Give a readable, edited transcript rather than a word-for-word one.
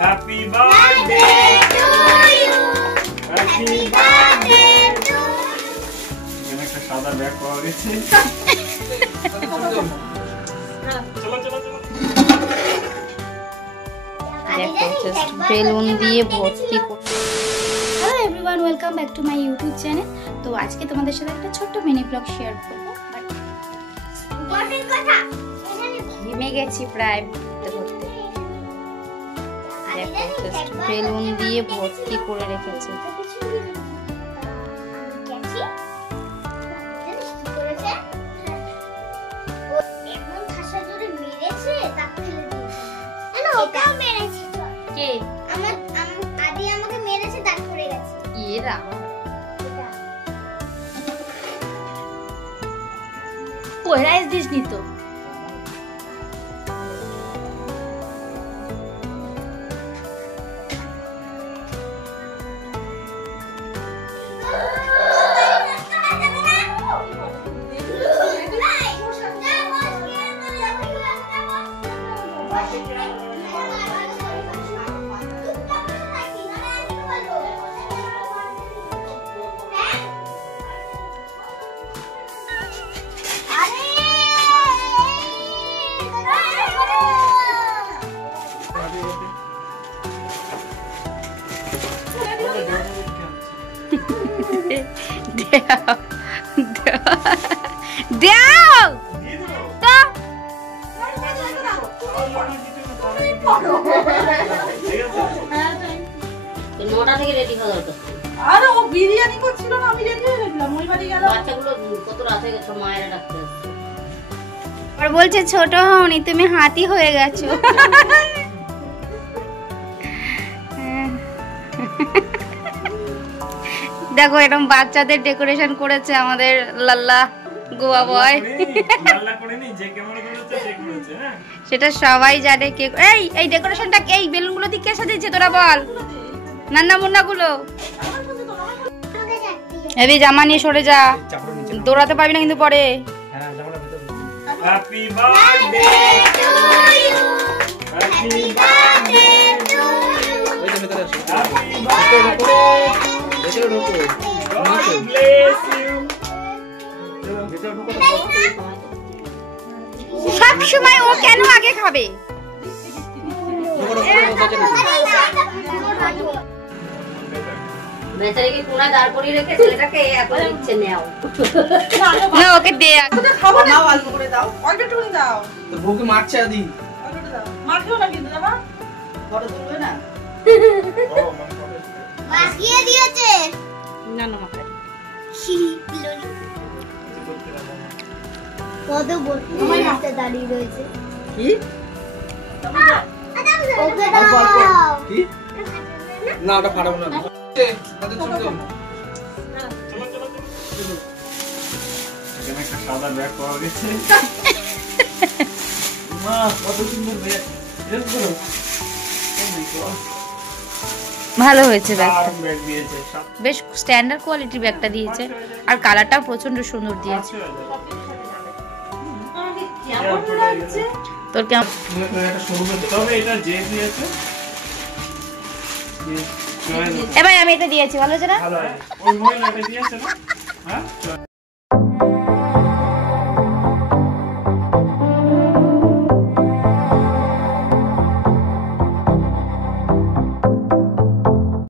Happy birthday to you, happy birthday to. এখানে একটা সাদা ব্যাগ পাওয়া গেছে। চলো চলো চলো। বেলুন দিয়ে ভর্তি করে। Hello everyone, welcome back to my YouTube channel. তো আজকে তোমাদের সাথে একটা ছোট্ট মিনি ব্লগ শেয়ার করবো। ঘেমে গেছি প্রায় ঘুরতে ঘুরতে। বেলুন দিয়ে ভর্তি করে রেখেছে। রাইস দিস নি তো। নটা থেকে রেডি হওয়া দরকার। আরে ও বিরিয়ানি করছিল না, আমি রেডি হয়ে গেলাম। ওই বাড়ি গেলাম, বাচ্চাগুলো কত রাত হয়ে গেছে, মায়েরা ডাকতে আসছে। আর বলছে ছোট হওনি, তুমি হাতি হয়ে গেছো। দেখো এরকম বাচ্চাদের ডেকোরেশন করেছে আমাদের লাল্লা গোয়া বয়। সেটা সবাই জানে কে। এই ডেকোরেশনটা এই বেলুনগুলো দিয়ে কে সাজিয়েছে তোরা বল। নান্না মুন্না গুলো এই জামা নিয়ে সরে যা, দৌড়াতে পারবি না কিন্তু পরে। Happy birthday to you, happy birthday to you, happy birthday. God bless you. সব সময় ও কেন আগে খাবে? বেচারিকে কোনা দাঁড় করিয়ে রেখে ছেলেটাকে এখন ইচ্ছে নেও না, ওকে দে। খাবো না, অল্প করে দাও, অল্প একটু দাও। তো বউকে মারছে আদি, অল্প একটু দাও। মাখিও না কিন্তু জামা ফটো তুলবে না। মাখিয়ে দিয়েছে না না মাখা কত বড় দাঁড়িয়ে রয়েছে। কি ওকে দাও। কি না, ওটা ফাটাবো না। তাদের চুপ দাও। এখানে একটা সাদা ব্যাগ পাওয়া গেছে। মা কত সুন্দর ব্যাগ। এরকম করো। ভালো হয়েছে ব্যাগটা, ব্যাগ দিয়েছে, বেশ স্ট্যান্ডার্ড কোয়ালিটির ব্যাগটা দিয়েছে। আর কালারটাও প্রচন্ড সুন্দর দিয়েছে। তোর কেমন? এটা শুরু করতে হবে। এটা যে দিয়েছে এবার আমি এটা দিয়েছি, ভালো হয়েছে না? ভালো আছে। ওই মহিলাটা দিয়েছে না? হ্যাঁ।